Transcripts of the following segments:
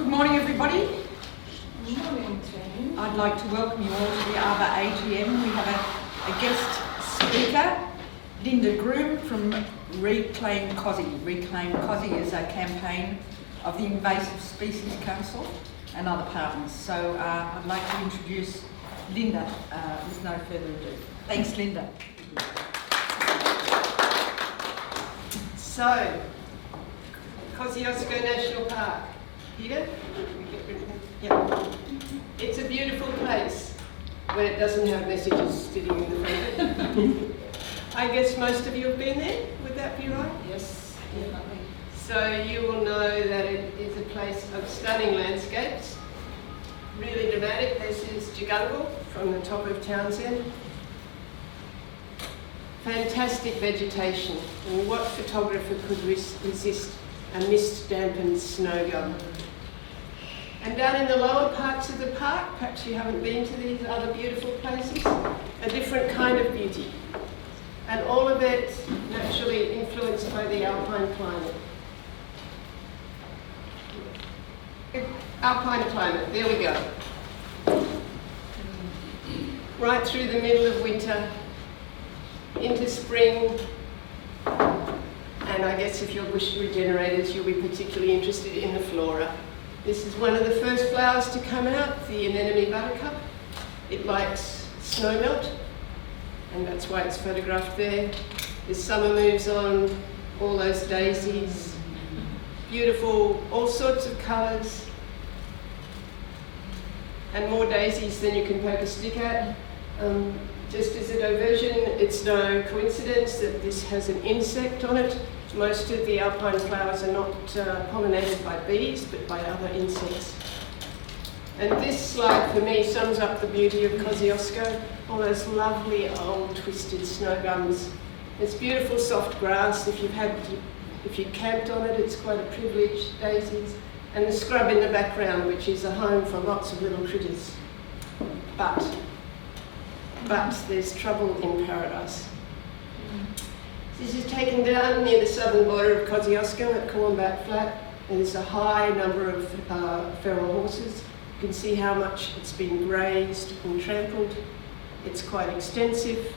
Good morning, everybody. Good morning, team. I'd like to welcome you all to the AABR AGM. We have a guest speaker, Linda Groom from Reclaim Kosci. Reclaim Kosci is a campaign of the Invasive Species Council and other partners. So I'd like to introduce Linda with no further ado. Thanks, Linda. So, Kosciuszko National Park. Here? Yeah. It's a beautiful place when it doesn't have messages sitting in the front. I guess most of you have been there, would that be right? Yes, definitely. So you will know that it is a place of stunning landscapes, really dramatic. This is Jagungal from the top of Townsend. Fantastic vegetation, and what photographer could resist a mist-dampened snow gum? And down in the lower parts of the park, perhaps you haven't been to these other beautiful places, a different kind of beauty. And all of it naturally influenced by the alpine climate. Alpine climate, there we go. Right through the middle of winter, into spring, and I guess if you're bush regenerators, you'll be particularly interested in the flora. This is one of the first flowers to come out, the anemone buttercup. It likes snowmelt, and that's why it's photographed there. As summer moves on, all those daisies, beautiful, all sorts of colours, and more daisies than you can poke a stick at. Just as a diversion, it's no coincidence that this has an insect on it. Most of the alpine flowers are not pollinated by bees, but by other insects. And this slide, for me, sums up the beauty of Kosciuszko. All those lovely old twisted snow gums. It's beautiful soft grass. If you've camped on it, it's quite a privilege. Daisies. And the scrub in the background, which is a home for lots of little critters. But there's trouble in paradise. This is taken down near the southern border of Kosciuszko at Cornback Flat. There's a high number of feral horses. You can see how much it's been grazed and trampled. It's quite extensive.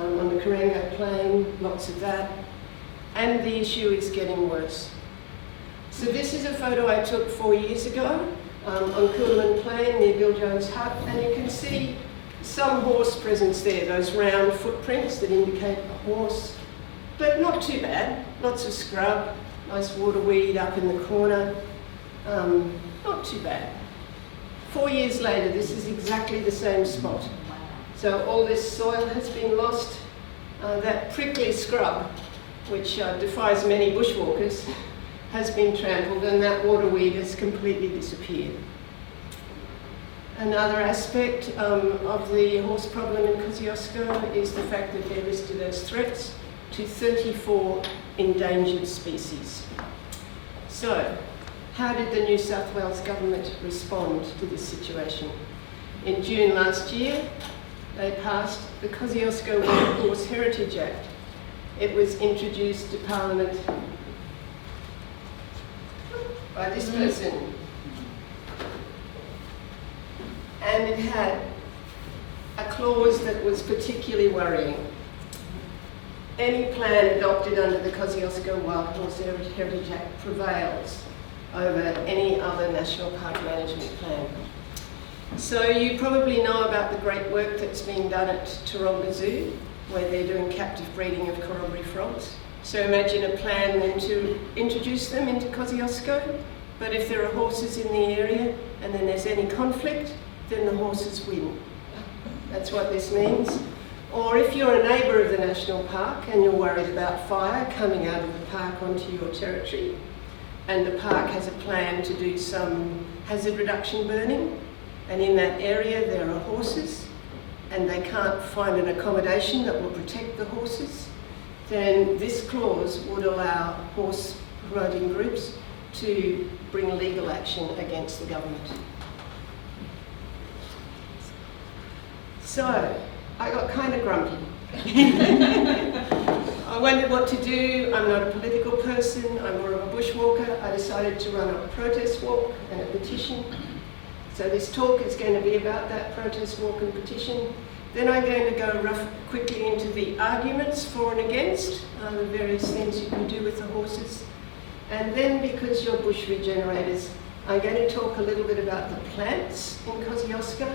On the Karango Plain, lots of that. And the issue is getting worse. So this is a photo I took 4 years ago on Coolman Plain near Bill Jones' hut, and you can see some horse presence there, those round footprints that indicate a horse, but not too bad. Lots of scrub, nice waterweed up in the corner, not too bad. 4 years later, this is exactly the same spot. So all this soil has been lost. That prickly scrub, which defies many bushwalkers, has been trampled, and that waterweed has completely disappeared. Another aspect of the horse problem in Kosciuszko is the fact that they're listed as threats to 34 endangered species. So, how did the New South Wales government respond to this situation? In June last year, they passed the Kosciuszko Wild Horse Heritage Act. It was introduced to Parliament by this person. And it had a clause that was particularly worrying. Any plan adopted under the Kosciuszko Wild Horse Heritage Act prevails over any other national park management plan. So you probably know about the great work that's being done at Taronga Zoo, where they're doing captive breeding of corroboree frogs. So imagine a plan then to introduce them into Kosciuszko, but if there are horses in the area and then there's any conflict, then the horses win. That's what this means. Or if you're a neighbour of the national park and you're worried about fire coming out of the park onto your territory, and the park has a plan to do some hazard reduction burning, and in that area there are horses, and they can't find an accommodation that will protect the horses, then this clause would allow horse promoting groups to bring legal action against the government. So, I got kind of grumpy I wondered what to do. I'm not a political person, I'm more of a bushwalker. I decided to run a protest walk and a petition. So this talk is going to be about that protest walk and petition. Then I'm going to go quickly into the arguments for and against, the various things you can do with the horses. And then, because you're bush regenerators, I'm going to talk a little bit about the plants in Kosciuszko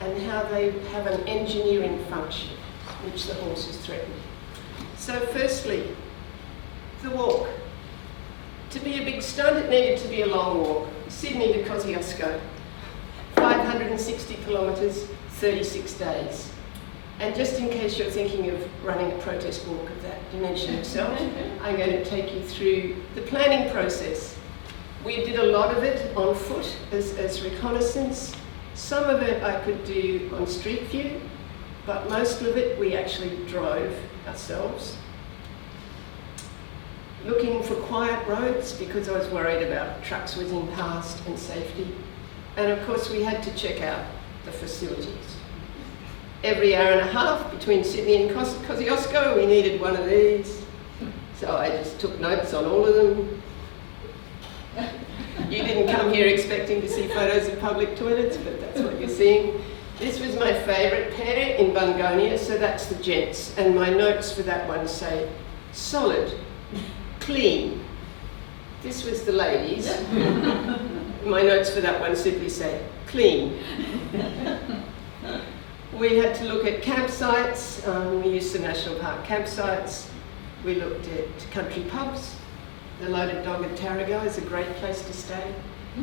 and how they have an engineering function, which the horses threaten. So firstly, the walk. To be a big stunt, it needed to be a long walk. Sydney to Kosciuszko, 560 kilometres, 36 days. And just in case you're thinking of running a protest walk of that dimension itself, I'm going to take you through the planning process. We did a lot of it on foot as reconnaissance. Some of it I could do on street view, but most of it we actually drove ourselves. Looking for quiet roads because I was worried about trucks whizzing past and safety. And of course we had to check out the facilities. Every hour and a half between Sydney and Kosciuszko we needed one of these. So I just took notes on all of them. You didn't come here expecting to see photos of public toilets, but that's what you're seeing. This was my favourite pair in Bungonia, so that's the gents. And my notes for that one say, solid, clean. This was the ladies. My notes for that one simply say, clean. We had to look at campsites. We used the National Park campsites. We looked at country pubs. The Loaded Dog at Tarrago is a great place to stay.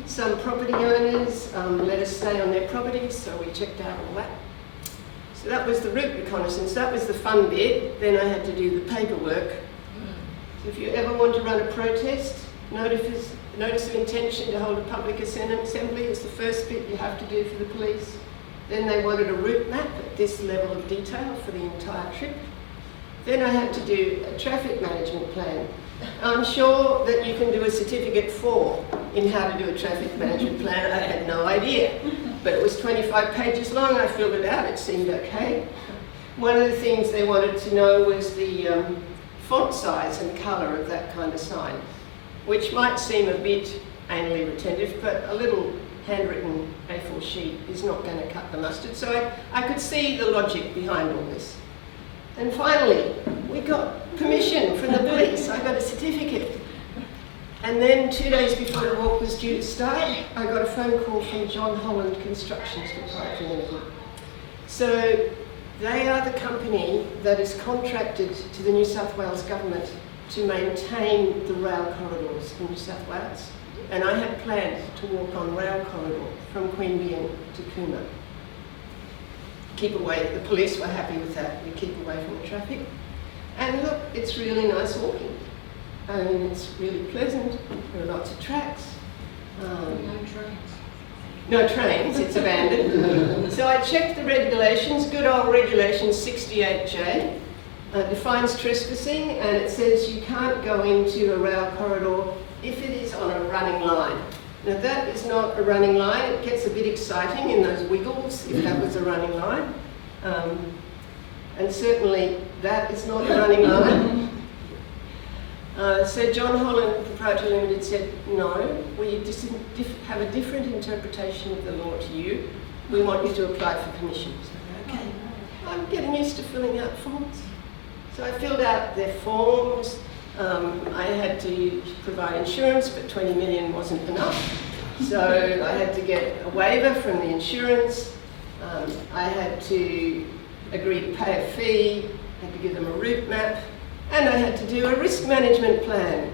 Some property owners let us stay on their properties, so we checked out all that. So that was the route reconnaissance. That was the fun bit. Then I had to do the paperwork. So if you ever want to run a protest, notice of intention to hold a public assembly is the first bit you have to do for the police. Then they wanted a route map at this level of detail for the entire trip. Then I had to do a traffic management plan. I'm sure that you can do a certificate for in how to do a traffic management plan. I had no idea, but it was 25 pages long. I filled it out, it seemed okay. One of the things they wanted to know was the font size and colour of that kind of sign, which might seem a bit anally retentive, but a little handwritten A4 sheet is not going to cut the mustard. So I could see the logic behind all this. And finally, we got permission from the police. I got a certificate. And then 2 days before the walk was due to start, I got a phone call from John Holland Constructions Proprietary Limited. So they are the company that is contracted to the New South Wales government to maintain the rail corridors in New South Wales. And I had planned to walk on rail corridor from Queanbeyan to Cooma. Keep away, the police were happy with that. We keep away from the traffic. And look, it's really nice walking. I mean, it's really pleasant. There are lots of tracks. No trains, it's abandoned. So I checked the regulations, good old regulation 68J. Defines trespassing, and it says you can't go into a rail corridor if it is on a running line. Now that is not a running line. It gets a bit exciting in those wiggles if that was a running line. And certainly that is not a running line. So John Holland Proprietary Limited said, no, we have a different interpretation of the law to you. We want you to apply for permission. So, okay, I'm getting used to filling out forms. So I filled out their forms. I had to provide insurance, but 20 million wasn't enough. So I had to get a waiver from the insurance. I had to agree to pay a fee, I had to give them a route map, and I had to do a risk management plan.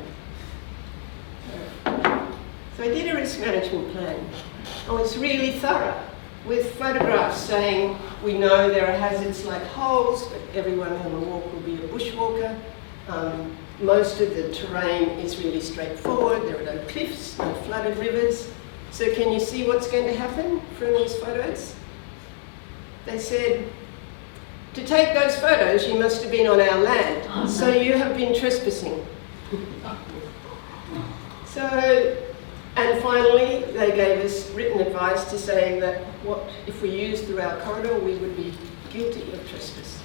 So I did a risk management plan. I was really thorough with photographs saying we know there are hazards like holes, but everyone on the walk will be a bushwalker. Most of the terrain is really straightforward. There are no cliffs, no flooded rivers. So can you see what's going to happen from these photos? They said, to take those photos, you must have been on our land. So you have been trespassing. So, and finally, they gave us written advice to say that if we used the rail corridor, we would be guilty of trespass.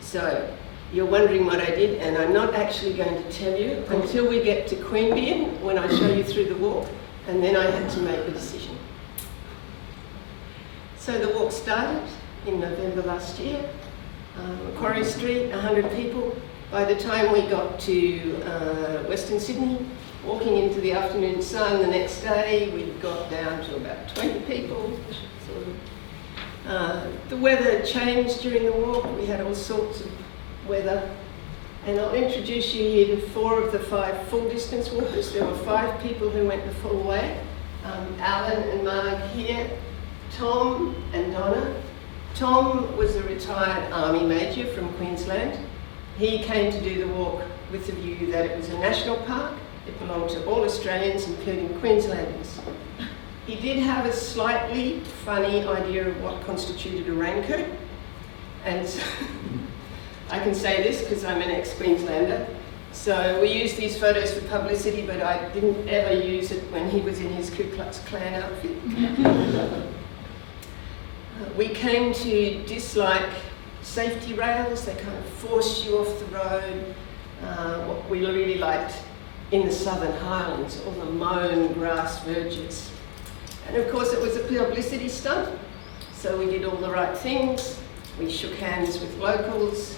So, you're wondering what I did, and I'm not actually going to tell you until we get to Queanbeyan, when I show you through the walk, and then I had to make a decision. So the walk started in November last year, Macquarie Street, 100 people. By the time we got to Western Sydney, walking into the afternoon sun the next day, we got down to about 20 people. The weather changed during the walk. We had all sorts of weather. And I'll introduce you here to 4 of the 5 full distance walkers. There were 5 people who went the full way. Alan and Marg here, Tom and Donna. Tom was a retired army major from Queensland. He came to do the walk with the view that it was a national park. It belonged to all Australians, including Queenslanders. He did have a slightly funny idea of what constituted a raincoat. And so I can say this because I'm an ex-Queenslander. So we used these photos for publicity, but I didn't ever use it when he was in his Ku Klux Klan outfit. We came to dislike safety rails. They kind of force you off the road. What we really liked in the Southern Highlands, all the mown grass verges. And of course it was a publicity stunt, so we did all the right things. We shook hands with locals.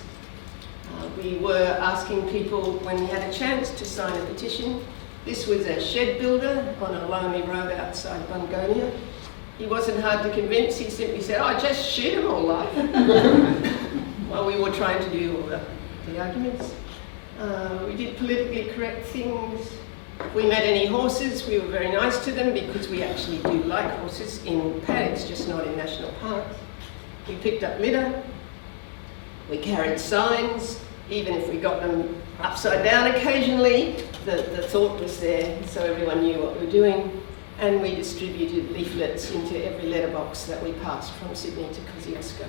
We were asking people when we had a chance to sign a petition. This was a shed builder on a lonely road outside Bungonia. He wasn't hard to convince. He simply said, "Oh, just shoot them all up." While we were trying to do all the arguments. We did politically correct things. If we met any horses, we were very nice to them because we actually do like horses in paddocks, just not in national parks. We picked up litter. We carried signs, even if we got them upside down occasionally. The thought was there, so everyone knew what we were doing. And we distributed leaflets into every letterbox that we passed from Sydney to Kosciuszko.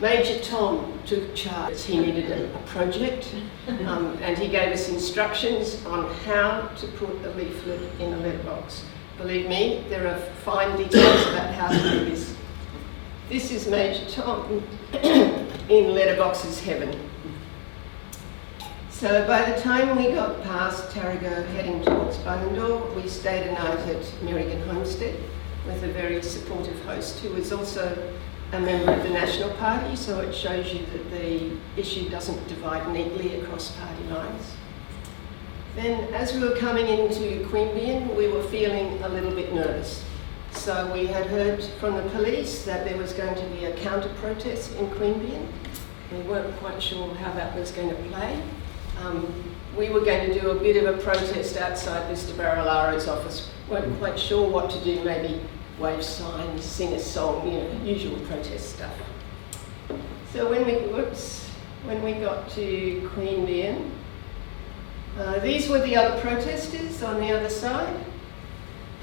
Major Tom took charge. He needed a project, and he gave us instructions on how to put a leaflet in a letterbox. Believe me, there are fine details about how to do this. This is Major Tom in letterboxes heaven. So by the time we got past Tarago heading towards Bungendore, we stayed a night at Merrigan Homestead with a very supportive host who was also a member of the National Party, so it shows you that the issue doesn't divide neatly across party lines. Then as we were coming into Queanbeyan, we were feeling a little bit nervous. So we had heard from the police that there was going to be a counter-protest in Queanbeyan. We weren't quite sure how that was going to play. We were going to do a bit of a protest outside Mr. Barilaro's office. Weren't quite sure what to do, maybe wave signs, sing a song, you know, usual protest stuff. So when we got to Queanbeyan, these were the other protesters on the other side.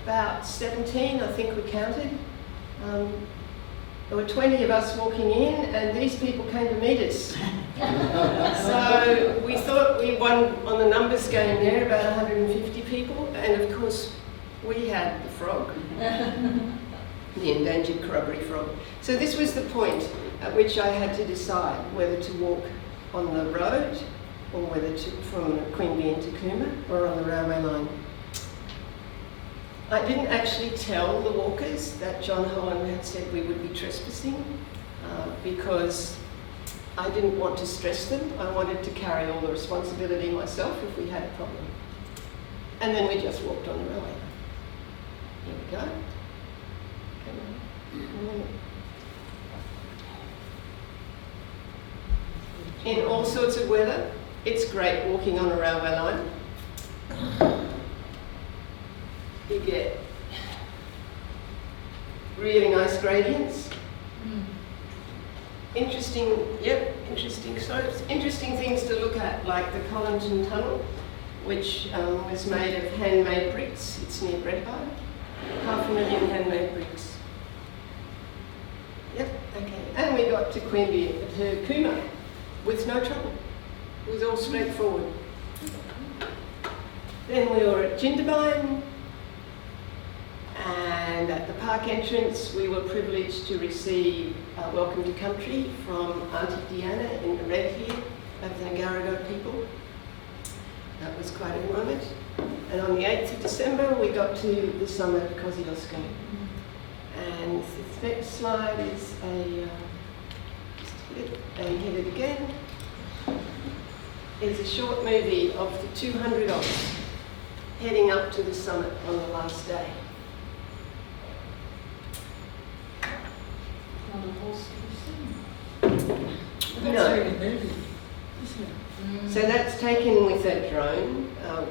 About 17, I think we counted. There were 20 of us walking in, and these people came to meet us. So we thought we won on the numbers game there, about 150 people, and of course we had the frog, the endangered corroboree frog. So this was the point at which I had to decide whether to walk on the road or whether to from Queanbeyan to Cooma or on the railway line. I didn't actually tell the walkers that John Holland had said we would be trespassing because I didn't want to stress them. I wanted to carry all the responsibility myself if we had a problem. And then we just walked on the railway. Here we go. In all sorts of weather, it's great walking on a railway line. You get really nice gradients. Interesting slopes. Interesting things to look at, like the Collington Tunnel, which was made of handmade bricks. It's near Bredbine. 500,000 handmade bricks. Yep, okay. And we got to Queanbeyan to Cooma with no trouble. It was all straightforward. Then we were at Jindabyne, and at the park entrance, we were privileged to receive Welcome to Country from Auntie Deanna in the red here of the Ngarago people. That was quite a moment. And on the 8th of December, we got to the summit of Kosciuszko. And this next slide is hit it again. It's a short movie of the 200 of us heading up to the summit on the last day. No. So that's taken with a drone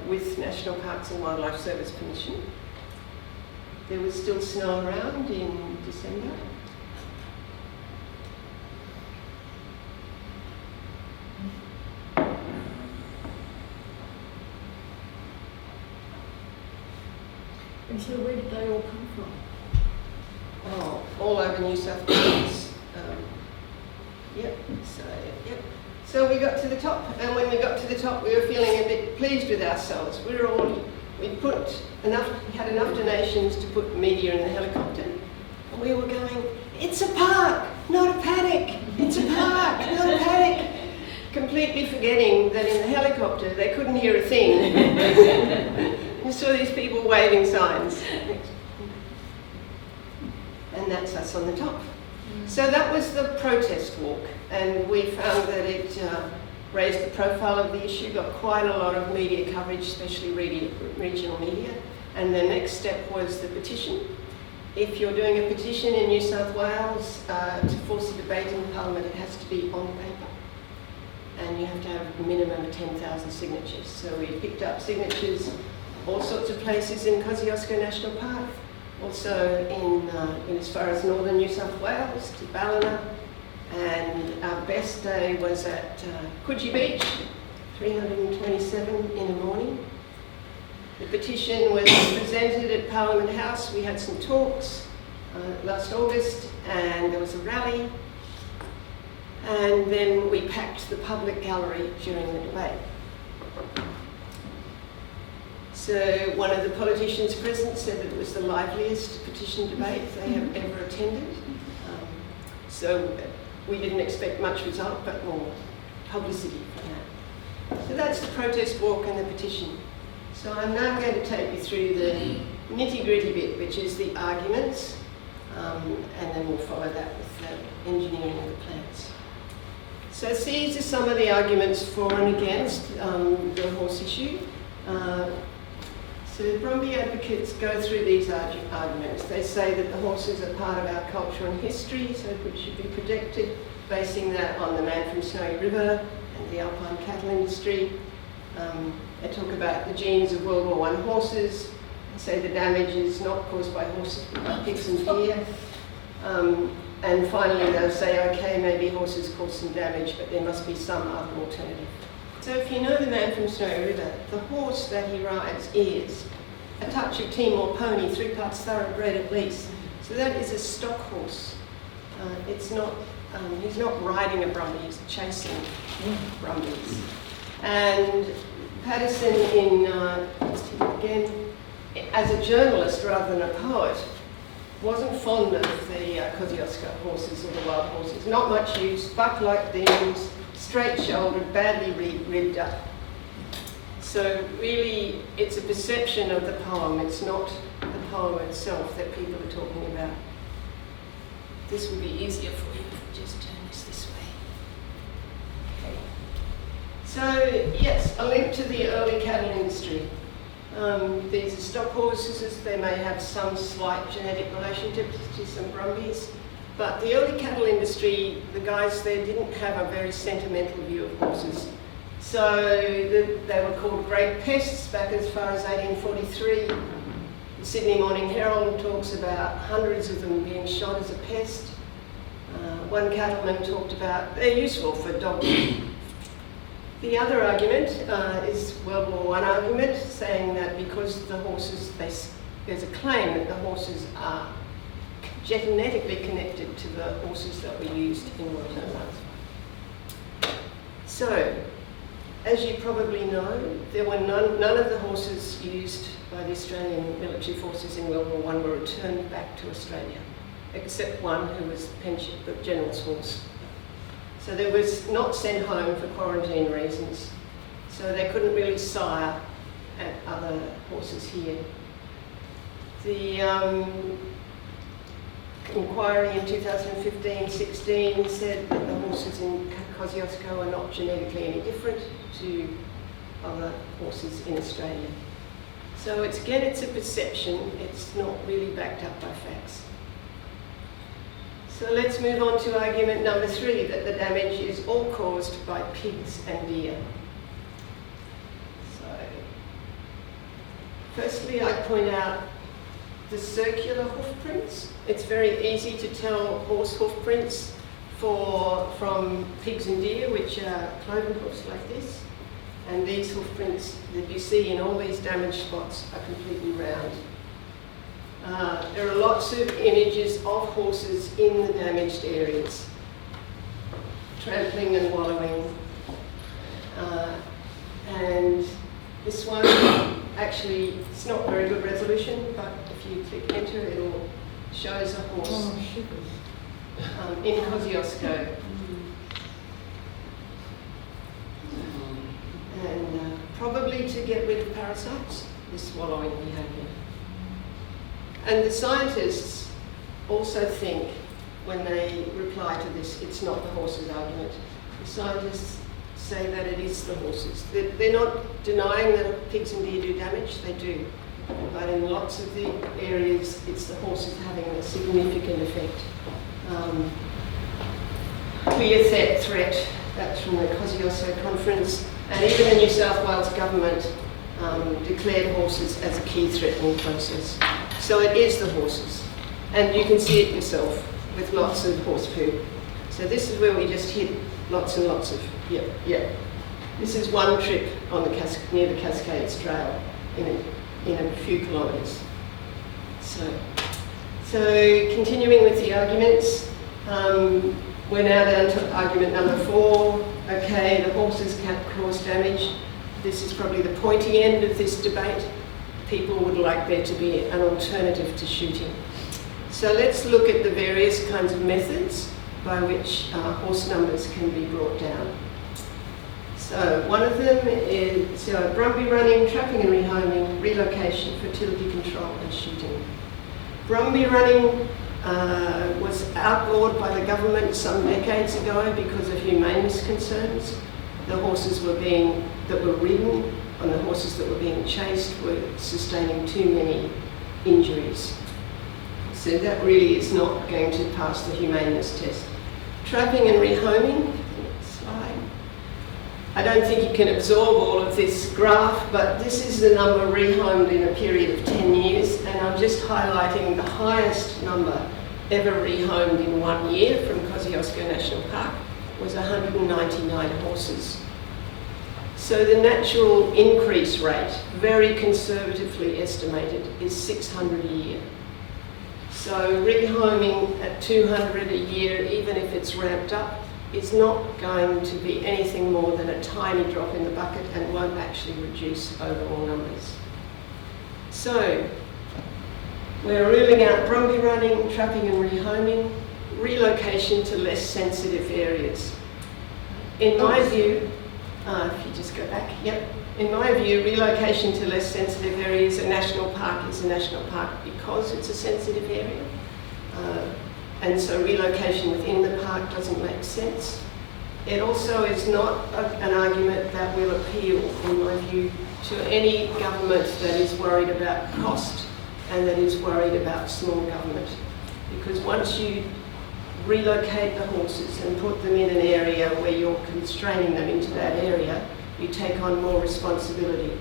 with National Parks and Wildlife Service permission. There was still snow around in December. And so where did they all come from? Oh, all over New South Wales. So we got to the top, and when we got to the top, we were feeling a bit pleased with ourselves. We had enough donations to put media in the helicopter, and we were going, it's a park, not a paddock. It's a park, not a paddock. Completely forgetting that in the helicopter they couldn't hear a thing. We saw these people waving signs. And that's us on the top. So that was the protest walk, and we found that it raised the profile of the issue, got quite a lot of media coverage, especially regional media. And the next step was the petition. If you're doing a petition in New South Wales to force a debate in Parliament, it has to be on paper. And you have to have a minimum of 10,000 signatures. So we picked up signatures all sorts of places in Kosciuszko National Park, also in as far as northern New South Wales to Ballina, and our best day was at Coogee Beach, 327 in the morning. The petition was presented at Parliament House. We had some talks last August, and there was a rally, and then we packed the public gallery during the debate. So one of the politicians present said that it was the liveliest petition debate they have ever attended. So we didn't expect much result, but more publicity from that. So that's the protest walk and the petition. So I'm now going to take you through the nitty-gritty bit, which is the arguments, and then we'll follow that with the engineering of the plans. So these are some of the arguments for and against the horse issue. So the Brumby advocates go through these arguments. They say that the horses are part of our culture and history, so it should be protected, basing that on the man from Snowy River and the alpine cattle industry. They talk about the genes of World War I horses. They say the damage is not caused by horses, but by pigs and deer. And finally, they'll say, okay, maybe horses cause some damage, but there must be some other alternative. So if you know the man from Snowy River, the horse that he rides is a touch of Timor pony, 3 parts thoroughbred at least. So that is a stock horse. It's not, he's not riding a Brumby, he's chasing Brumbies. And Patterson, again, as a journalist rather than a poet, wasn't fond of the Kosciuszko horses or the wild horses. Not much use, buck-like beams, straight-shouldered, badly ribbed up. So really, it's a perception of the poem. It's not the poem itself that people are talking about. This will be easier for you if we just turn this way. Okay. So yes, a link to the early cattle industry. These are stock horses. They may have some slight genetic relationship to some Brumbies. But the early cattle industry, the guys there didn't have a very sentimental view of horses. So they were called great pests back as far as 1843. The Sydney Morning Herald talks about hundreds of them being shot as a pest. One cattleman talked about they're useful for dog. The other argument is World War I argument, saying that because the horses, there's a claim that the horses are genetically connected to the horses that were used in World War I. So, as you probably know, there were none of the horses used by the Australian military forces in World War I were returned back to Australia, except one who was the General's horse. So they was not sent home for quarantine reasons, so they couldn't really sire at other horses here. The inquiry in 2015-16 said that the horses in Kosciuszko are not genetically any different to other horses in Australia. So it's a perception, it's not really backed up by facts. So let's move on to argument number 3, that the damage is all caused by pigs and deer. So, firstly, I point out the circular hoof prints. It's very easy to tell horse hoof prints from pigs and deer, which are cloven hoofs like this. And these hoof prints that you see in all these damaged spots are completely round. There are lots of images of horses in the damaged areas, trampling and wallowing. And this one, actually, it's not very good resolution, but if you click enter, it shows a horse in Kosciuszko. And probably to get rid of parasites, this wallowing behaviour. And the scientists also think, when they reply to this, it's not the horse's argument. The scientists say that it is the horses. They're not denying that pigs and deer do damage, they do. But in lots of the areas, it's the horses having a significant effect. Clear threat, that's from the Kosciuszko conference. And even the New South Wales government declared horses as a key threatening process. So it is the horses. And you can see it yourself with lots of horse poo. So this is where we just hit lots and lots of, This is one trip on near the Cascades Trail in a few kilometres. So continuing with the arguments, we're now down to argument number 4. Okay, the horses can't cause damage. This is probably the pointy end of this debate. People would like there to be an alternative to shooting. So let's look at the various kinds of methods by which horse numbers can be brought down. So one of them is Brumby running, trapping and rehoming, relocation, fertility control and shooting. Brumby running was outlawed by the government some decades ago because of humaneness concerns. The horses that were ridden and the horses that were being chased were sustaining too many injuries. So that really is not going to pass the humaneness test. Trapping and rehoming, slide. I don't think you can absorb all of this graph, but this is the number rehomed in a period of 10 years, and I'm just highlighting the highest number ever rehomed in 1 year from Kosciuszko National Park was 199 horses. So the natural increase rate, very conservatively estimated, is 600 a year. So rehoming at 200 a year, even if it's ramped up, is not going to be anything more than a tiny drop in the bucket and won't actually reduce overall numbers. So we're ruling out Brumby running, trapping and rehoming, relocation to less sensitive areas. In my view, if you just go back, in my view, relocation to less sensitive areas, a national park is a national park because it's a sensitive area. And so relocation within the park doesn't make sense. It also is not an argument that will appeal, in my view, to any government that is worried about cost and that is worried about small government. Because once you relocate the horses and put them in an area where you're constraining them into that area, you take on more responsibility.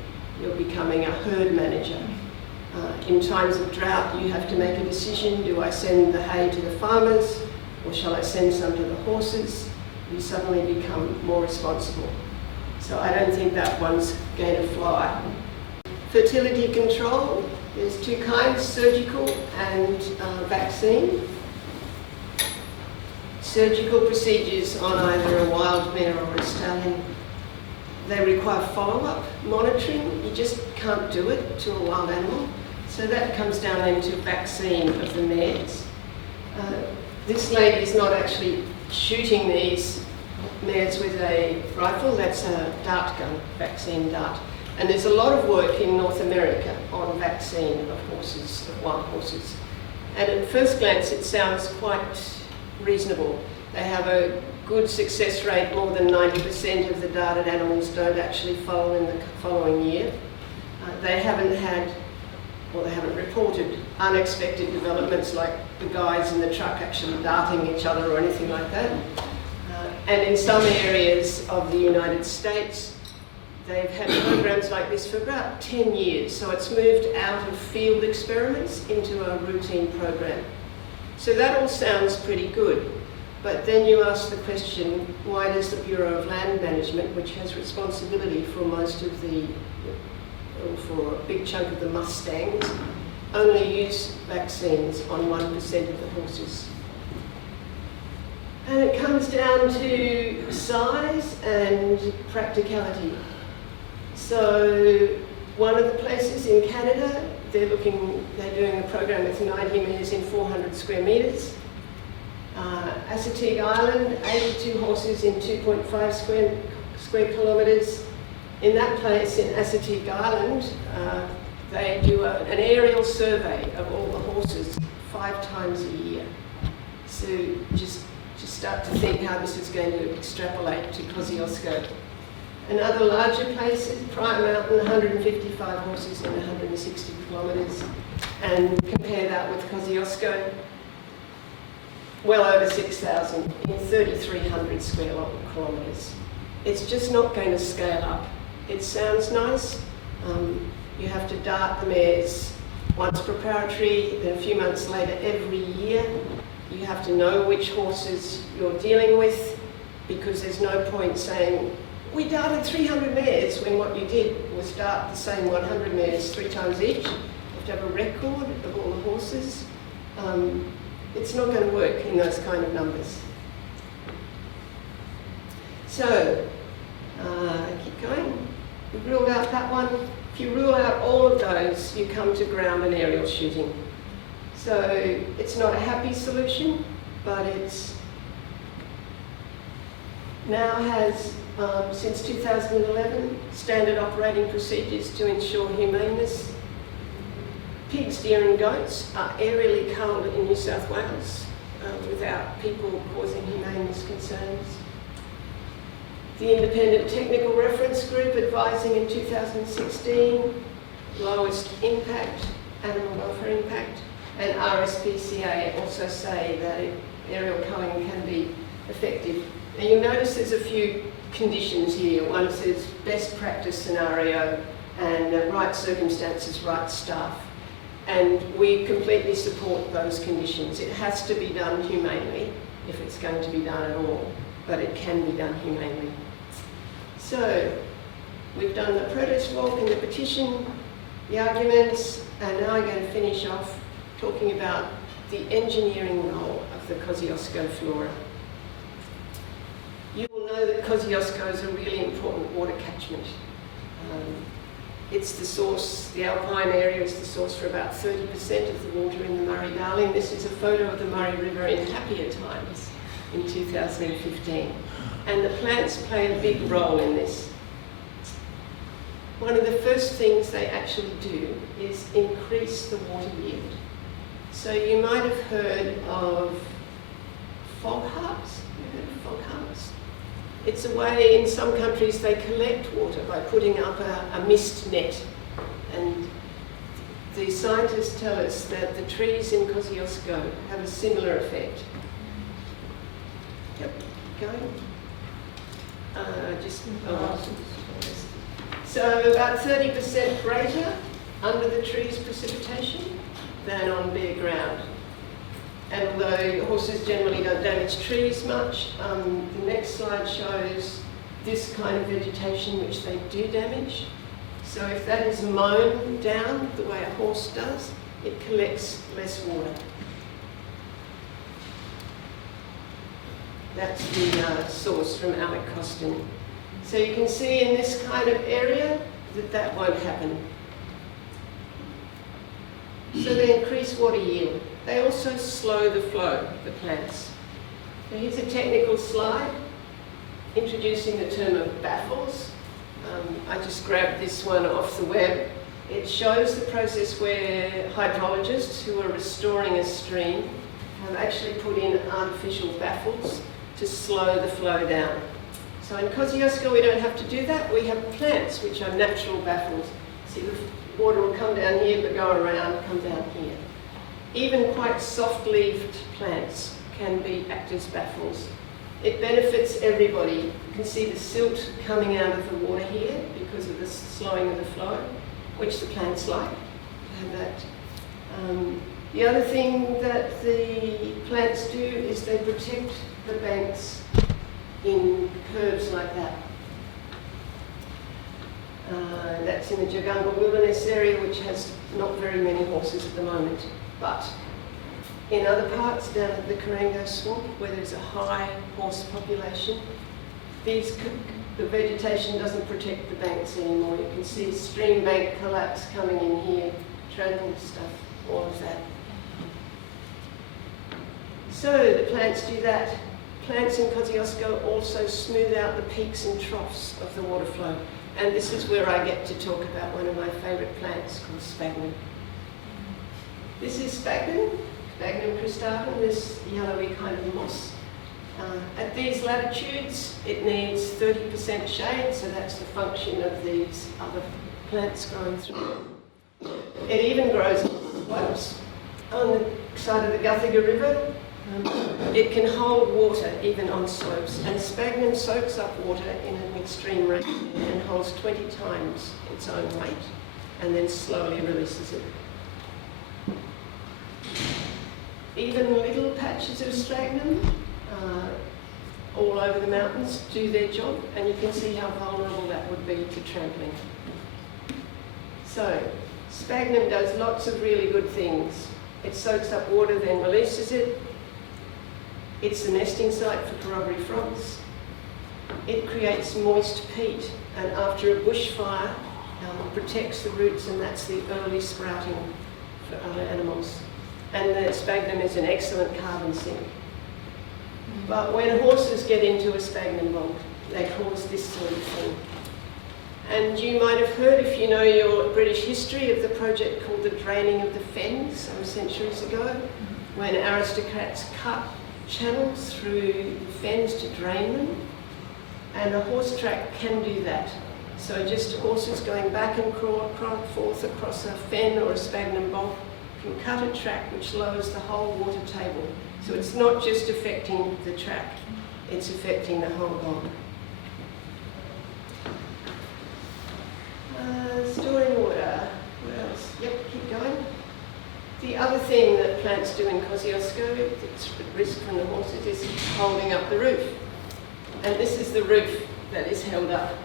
You're becoming a herd manager. In times of drought, you have to make a decision. Do I send the hay to the farmers or shall I send some to the horses? You suddenly become more responsible. So I don't think that one's going to fly. Fertility control, there's two kinds, surgical and vaccine. Surgical procedures on either a wild mare or a stallion, they require follow-up monitoring. You just can't do it to a wild animal. So that comes down into vaccine of the mares. This lady is not actually shooting these mares with a rifle, that's a dart gun, vaccine dart. And there's a lot of work in North America on vaccine of horses, of wild horses. And at first glance it sounds quite reasonable. They have a good success rate, more than 90% of the darted animals don't actually foal in the following year. They haven't reported unexpected developments like the guys in the truck actually darting each other or anything like that. And in some areas of the United States, they've had programs like this for about 10 years. So it's moved out of field experiments into a routine program. So that all sounds pretty good. But then you ask the question, why does the Bureau of Land Management, which has responsibility for most of the, or for a big chunk of the mustangs, only use vaccines on 1% of the horses? And it comes down to size and practicality. So one of the places in Canada, they're doing a program with 90 mares in 400 square metres. Assateague Island, 82 horses in 2.5 square kilometres. In that place, in Assateague Island, they do an aerial survey of all the horses 5 times a year. So just start to think how this is going to extrapolate to Kosciuszko. And other larger places, Pryor Mountain, 155 horses in 160 kilometres. And compare that with Kosciuszko, well over 6,000 in 3,300 square kilometres. It's just not going to scale up. It sounds nice. You have to dart the mares once preparatory, then a few months later every year. You have to know which horses you're dealing with, because there's no point saying, we darted 300 mares, when what you did was dart the same 100 mares 3 times each. You have to have a record of all the horses. It's not going to work in those kind of numbers. So, keep going. We've ruled out that one. If you rule out all of those, you come to ground and aerial shooting. So it's not a happy solution, but it's now has, since 2011, standard operating procedures to ensure humaneness. Pigs, deer and goats are aerially culled in New South Wales without people causing humaneness concerns. The Independent Technical Reference Group advising in 2016, lowest impact, animal welfare impact, and RSPCA also say that aerial culling can be effective. Now you'll notice there's a few conditions here. One says best practice scenario and right circumstances, right staff. And we completely support those conditions. It has to be done humanely, if it's going to be done at all, but it can be done humanely. So, we've done the protest walk and the petition, the arguments, and now I'm going to finish off talking about the engineering role of the Kosciuszko flora. You will know that Kosciuszko is a really important water catchment. It's the source, the alpine area is the source for about 30% of the water in the Murray-Darling. This is a photo of the Murray River in happier times in 2015. And the plants play a big role in this. One of the first things they actually do is increase the water yield. So you might have heard of fog harps. Have you heard of fog harps? It's a way, in some countries, they collect water by putting up a mist net. And the scientists tell us that the trees in Kosciuszko have a similar effect. Yep, going. So about 30% greater under the trees precipitation than on bare ground. And although horses generally don't damage trees much, the next slide shows this kind of vegetation which they do damage. So if that is mown down the way a horse does, it collects less water. That's the source from Alec Costin. So you can see in this kind of area that that won't happen. So they increase water yield. They also slow the flow, the plants. So here's a technical slide introducing the term of baffles. I just grabbed this one off the web. It shows the process where hydrologists who are restoring a stream have actually put in artificial baffles to slow the flow down. So in Kosciuszko we don't have to do that. We have plants which are natural baffles. See, the water will come down here but go around, come down here. Even quite soft-leaved plants can act as baffles. It benefits everybody. You can see the silt coming out of the water here because of the slowing of the flow, which the plants like to have that. The other thing that the plants do is they protect the banks in curves like that. That's in the Jagunga Wilderness area, which has not very many horses at the moment. But in other parts, down at the Karango Swamp, where there's a high horse population, the vegetation doesn't protect the banks anymore. You can see stream bank collapse coming in here, trampling stuff, all of that. So the plants do that. Plants in Kosciuszko also smooth out the peaks and troughs of the water flow. And this is where I get to talk about one of my favourite plants called sphagnum. This is sphagnum cristatum, this yellowy kind of moss. At these latitudes, it needs 30% shade, so that's the function of these other plants growing through. It even grows on slopes. On the side of the Guthiga River, it can hold water even on slopes, and sphagnum soaks up water in an extreme rate and holds 20 times its own weight, and then slowly releases it. Even little patches of sphagnum all over the mountains do their job, and you can see how vulnerable that would be to trampling. So, sphagnum does lots of really good things. It soaks up water, then releases it. It's the nesting site for corroboree frogs. It creates moist peat, and after a bushfire, protects the roots, and that's the early sprouting for other animals. And the sphagnum is an excellent carbon sink. But when horses get into a sphagnum bog, they cause this sort of thing. And you might have heard, if you know your British history, of the project called the draining of the fens some centuries ago, when aristocrats cut channels through the fens to drain them. And a horse track can do that. So just horses going back and forth across a fen or a sphagnum bog can cut a track which lowers the whole water table. So it's not just affecting the track, it's affecting the whole bog. Storing water, what else? Yep, keep going. The other thing that plants do in Kosciuszko, it's at risk from the horses, is holding up the roof. And this is the roof that is held up.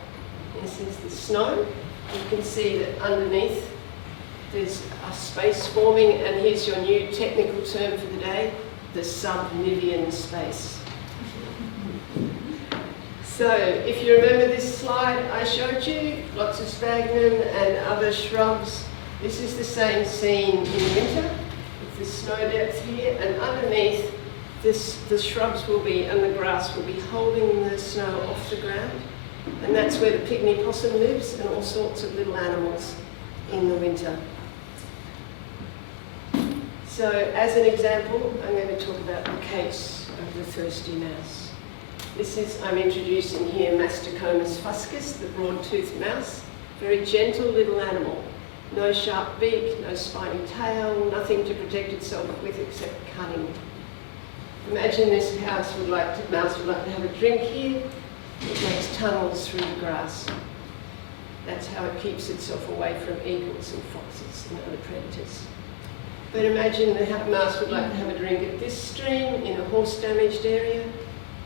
This is the snow. You can see that underneath there's a space forming, and here's your new technical term for the day, the subnivean space. So if you remember this slide I showed you, lots of sphagnum and other shrubs. This is the same scene in winter, with the snow depth here, and underneath the shrubs will be, and the grass will be holding the snow off the ground. And that's where the pygmy possum lives, and all sorts of little animals in the winter. So as an example, I'm going to talk about the case of the thirsty mouse. This is, I'm introducing here Mastocomus fuscus, the broad-toothed mouse. Very gentle little animal. No sharp beak, no spiny tail, nothing to protect itself with except cunning. Imagine this mouse would like to have a drink here. It makes tunnels through the grass. That's how it keeps itself away from eagles and foxes and other predators. But imagine the mouse would like to have a drink at this stream in a horse-damaged area.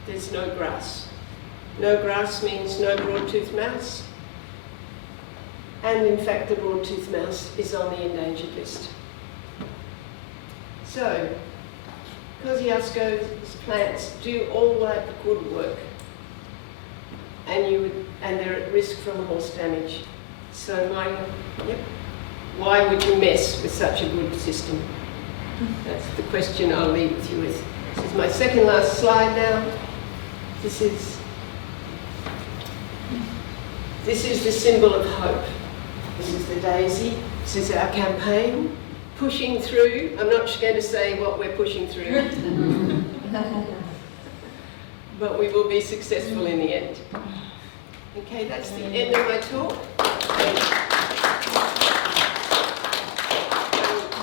There's no grass. No grass means no broad-toothed mouse. And in fact, the broad-toothed mouse is on the endangered list. So, Kosciuszko's plants do all that good work, and they're at risk from horse damage. So why would you mess with such a good system? That's the question I'll leave with you with. This is my second last slide now. This is the symbol of hope. This is the daisy. This is our campaign. Pushing through. I'm not going to say what we're pushing through. But we will be successful in the end. Okay, that's the end of my talk. I'm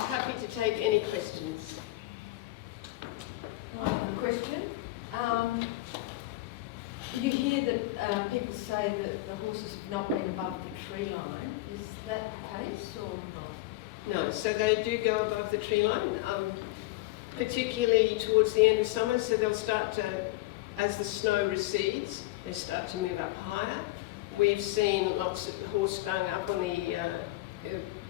happy to take any questions. I have a question. You hear that people say that the horses have not been above the tree line. Is that the case or not? No, so they do go above the tree line, particularly towards the end of summer. So they'll start to, as the snow recedes, they start to move up higher. We've seen lots of horse dung up on the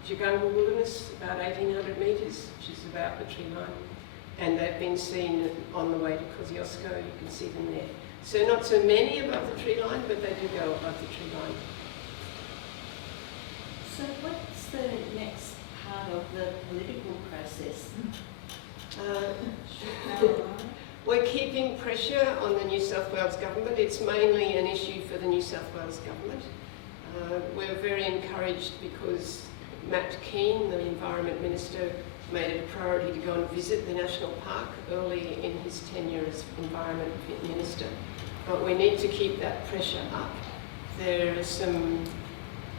Jagunga Wilderness, about 1,800 metres, which is about the tree line. And they've been seen on the way to Kosciuszko. You can see them there. So not so many above the tree line, but they do go above the tree line. So what's the next part of the political process? We're keeping pressure on the New South Wales government. It's mainly an issue for the New South Wales government. We're very encouraged because Matt Keane, the Environment Minister, made it a priority to go and visit the National Park early in his tenure as Environment Minister. But we need to keep that pressure up. There are some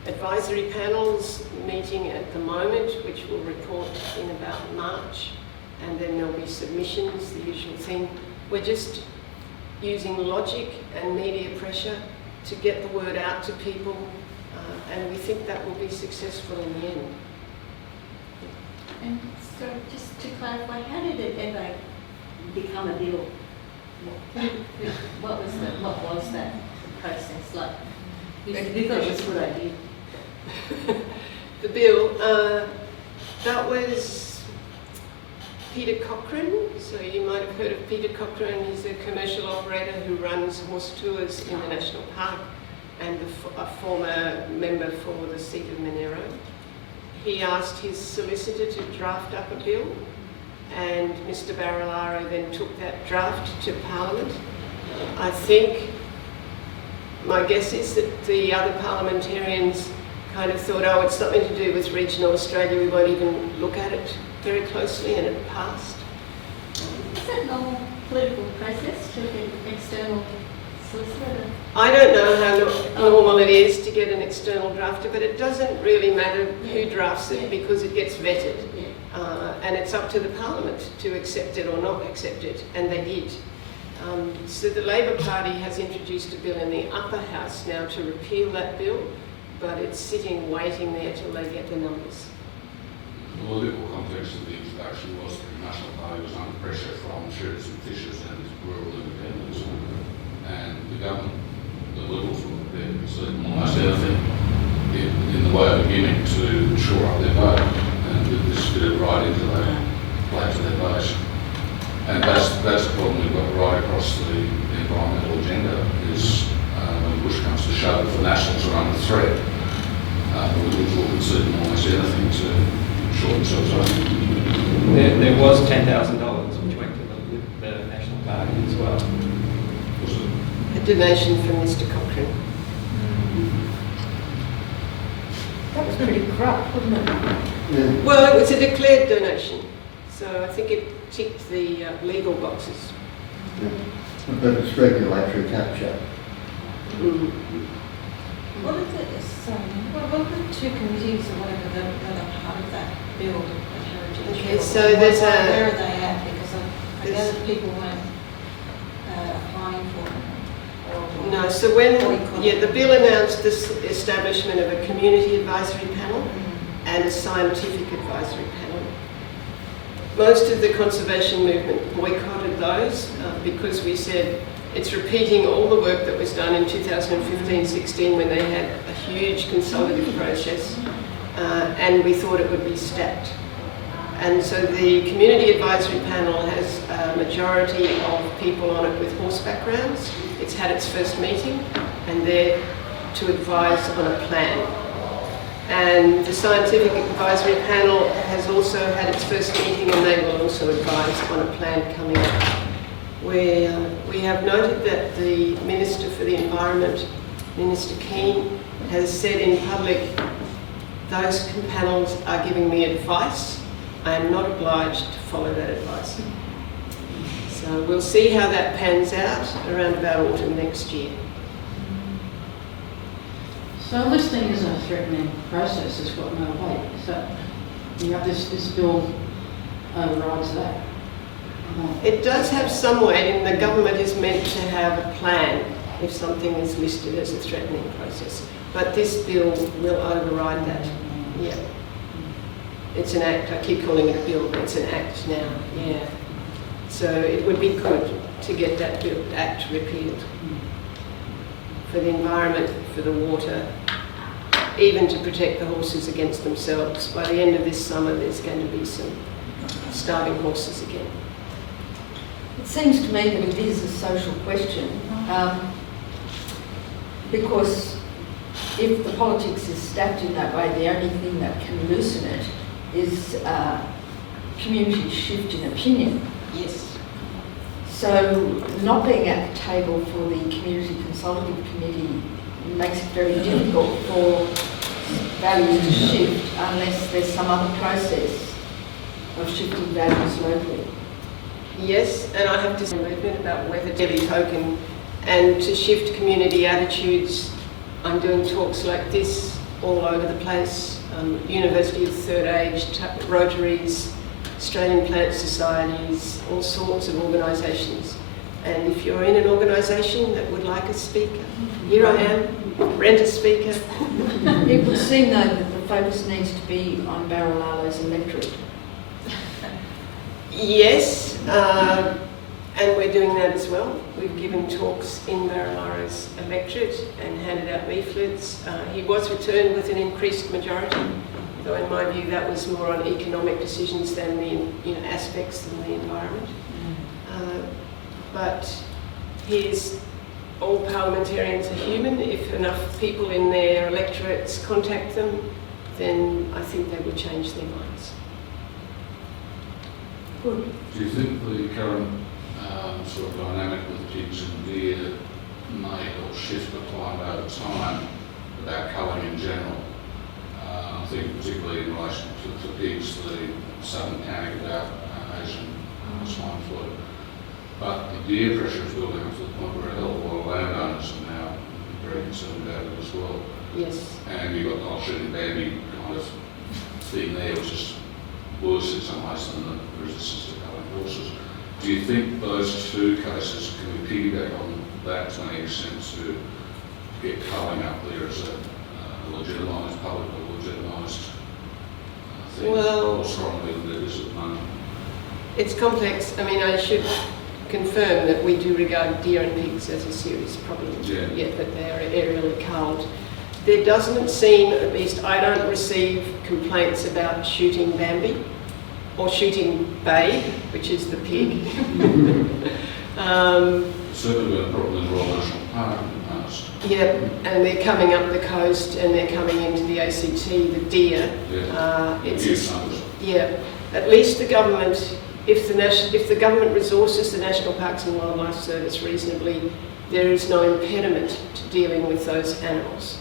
advisory panels meeting at the moment, which will report in about March, and then there'll be submissions, the usual thing. We're just using logic and media pressure to get the word out to people, and we think that will be successful in the end. And so just to clarify, how did it ever become a bill? What was that process like? We thought it was a good idea. The bill, that was Peter Cochrane. So you might have heard of Peter Cochrane. He's a commercial operator who runs horse tours in the National Park and a former member for the seat of Monero. He asked his solicitor to draft up a bill, and Mr. Barilaro then took that draft to Parliament. I think, my guess is that the other parliamentarians kind of thought, oh, it's something to do with regional Australia, we won't even look at it very closely, and it passed. Is that normal political process to get external solicitor? I don't know how normal it is to get an external drafter, but it doesn't really matter who drafts it because it gets vetted. And it's up to the Parliament to accept it or not accept it, and they did. So the Labor Party has introduced a bill in the upper house now to repeal that bill, but it's sitting waiting there till they get the numbers. The political context of the introduction was that the National Party was under pressure from shooters and fishers and rural independents, and the government, the Liberals, were prepared to concede almost anything in the way of a gimmick to shore up their vote, and this fit right into their play to their base. And that's the problem we've got right across the environmental agenda, is when push comes to shove, if the Nationals are under threat, the Liberals will concede almost anything to shore themselves up. There was $10,000 which went to the National Park as well. Was it? A donation from Mr. Cochrane. That was pretty corrupt, wasn't it? Yeah. Well, it was a declared donation, so I think it ticked the legal boxes. Yeah. But it's regulatory capture. What is it? What are the two committees or whatever that are part of that bill at Heritage? Okay, so there's where are they at? Because I gather people weren't applying for it. No, so when the bill announced this establishment of a community advisory panel and a scientific advisory panel. Most of the conservation movement boycotted those because we said it's repeating all the work that was done in 2015-16 when they had a huge consultative process, and we thought it would be stacked. And so the community advisory panel has a majority of people on it with horse backgrounds. It's had its first meeting, and they're to advise on a plan. And the Scientific Advisory Panel has also had its first meeting, and they will also advise on a plan coming up. We have noted that the Minister for the Environment, Minister Keane, has said in public, those panels are giving me advice. I am not obliged to follow that advice. So we'll see how that pans out around about autumn next year. So listing as a threatening process has got no weight. So you have this bill overrides that. It does have some weight, and the government is meant to have a plan if something is listed as a threatening process. But this bill will override that. Yeah. It's an act. I keep calling it a bill, but it's an act now. Yeah. So it would be good to get that bill, act repealed. For the environment, for the water, even to protect the horses against themselves. By the end of this summer, there's going to be some starving horses again. It seems to me that it is a social question, because if the politics is stacked in that way, the only thing that can loosen it is community shift in opinion. Yes. So not being at the table for the Community Consultative Committee makes it very difficult for values to shift unless there's some other process of shifting values locally. Yes, and I have to say movement about whether Debbie token and to shift community attitudes. I'm doing talks like this all over the place. University of Third Age, Rotaries, Australian Plant Societies, all sorts of organisations. And if you're in an organisation that would like a speaker, here I am, rent a speaker. It would seem though that the focus needs to be on Barilalo's electorate. Yes, and we're doing that as well. We've given talks in Barilalo's electorate and handed out leaflets. He was returned with an increased majority, though in my view that was more on economic decisions than the aspects of the environment. But all parliamentarians are human. If enough people in their electorates contact them, then I think they will change their minds. Good. Do you think the current sort of dynamic with pigs and deer may or shift the climate over time about culling in general? I think particularly in relation to pigs, the sudden panic about Asian swine flu. But the deer pressure is building up to the point where a hell of a lot of landowners are now very concerned about it as well. Yes. And you've got the whole shooting Bambi kind of thing there, which is worse in some ways than the resistance to culling horses. Do you think those two cases, can we piggyback on that to any extent to get culling up there as a legitimised, publicly legitimised thing? Well, more strongly than it is at the moment? It's complex. I mean, I should confirm that we do regard deer and pigs as a serious problem, yet that they are aerially culled. There doesn't seem, at least I don't receive complaints about shooting Bambi or shooting Babe, which is the pig. Certainly been a problem in the Royal National Park in the past. Yep, and they're coming up the coast and they're coming into the ACT, the deer. At least the government, if the government resources the National Parks and Wildlife Service reasonably, there is no impediment to dealing with those animals.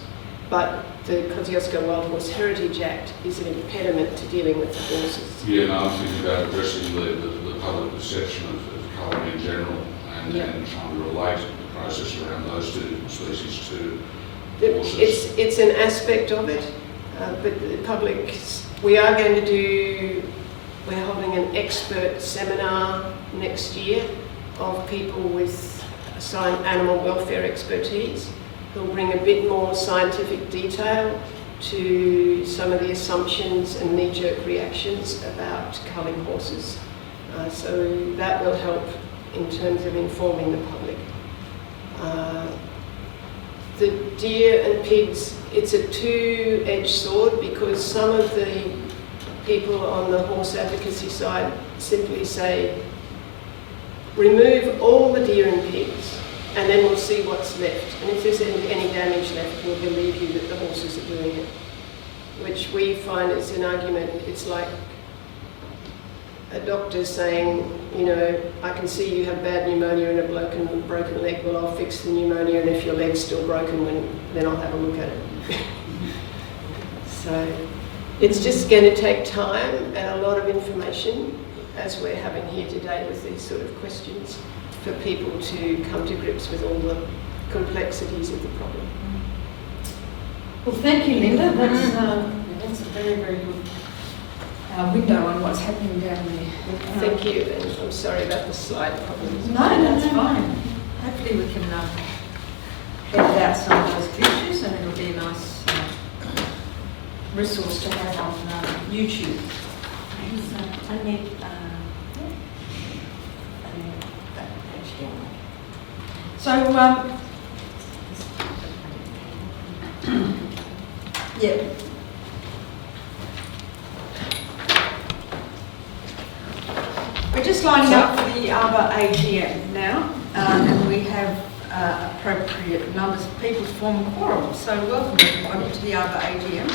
But the Kosciuszko Wild Horse Heritage Act is an impediment to dealing with the horses. Yeah, and I'm thinking about addressing the public perception of culling in general and trying to relate the process around those two species to horses. It's an aspect of it, but the public, we're holding an expert seminar next year of people with animal welfare expertise who'll bring a bit more scientific detail to some of the assumptions and knee-jerk reactions about culling horses. So that will help in terms of informing the public. The deer and pigs, it's a two-edged sword because some of the people on the horse advocacy side simply say, remove all the deer and pigs and then we'll see what's left. And if there's any damage left, we'll believe you that the horses are doing it. which we find is an argument. It's like a doctor saying, you know, I can see you have bad pneumonia and a broken leg. Well, I'll fix the pneumonia, and if your leg's still broken, then I'll have a look at it. So it's just going to take time and a lot of information, as we're having here today with these sort of questions, for people to come to grips with all the complexities of the problem. Well, thank you, Linda. That's a very, very good window on what's happening down there. Thank you, and I'm sorry about the slide problems. No, that's fine. Hopefully we can edit out some of those glitches, and it'll be a nice resource to have on YouTube. So, yeah. We're just lining up for the AABR AGM now, and we have appropriate numbers of people to form a quorum. So welcome everybody to the AABR AGM.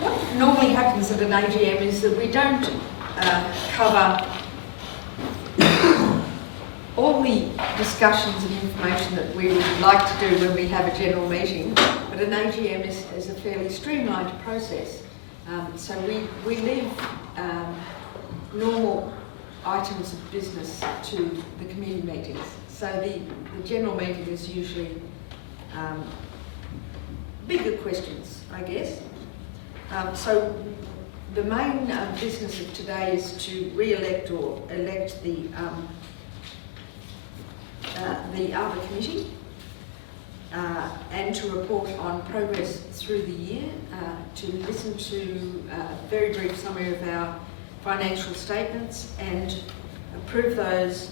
What normally happens at an AGM is that we don't cover all the discussions and information that we would like to do when we have a general meeting, but an AGM is a fairly streamlined process. So we leave normal items of business to the committee meetings. So the general meeting is usually bigger questions, I guess. So the main business of today is to re-elect or elect the AABR committee and to report on progress through the year, to listen to a very brief summary of our financial statements and approve those,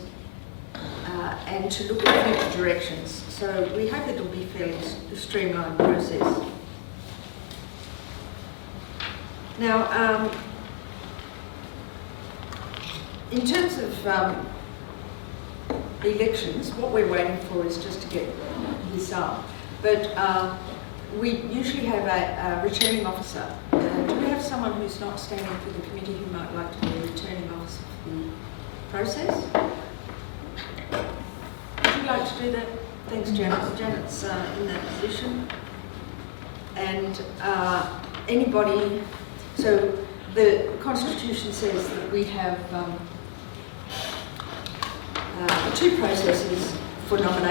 and to look at future directions. So we hope that it'll be a fairly streamlined process. Now, in terms of elections, what we're waiting for is just to get this up. But we usually have a returning officer. Do we have someone who's not standing for the committee who might like to be a returning officer for the process? Would you like to do that? Thanks, Janet. Janet's in that position. And anybody, so the Constitution says that we have two processes for nomination.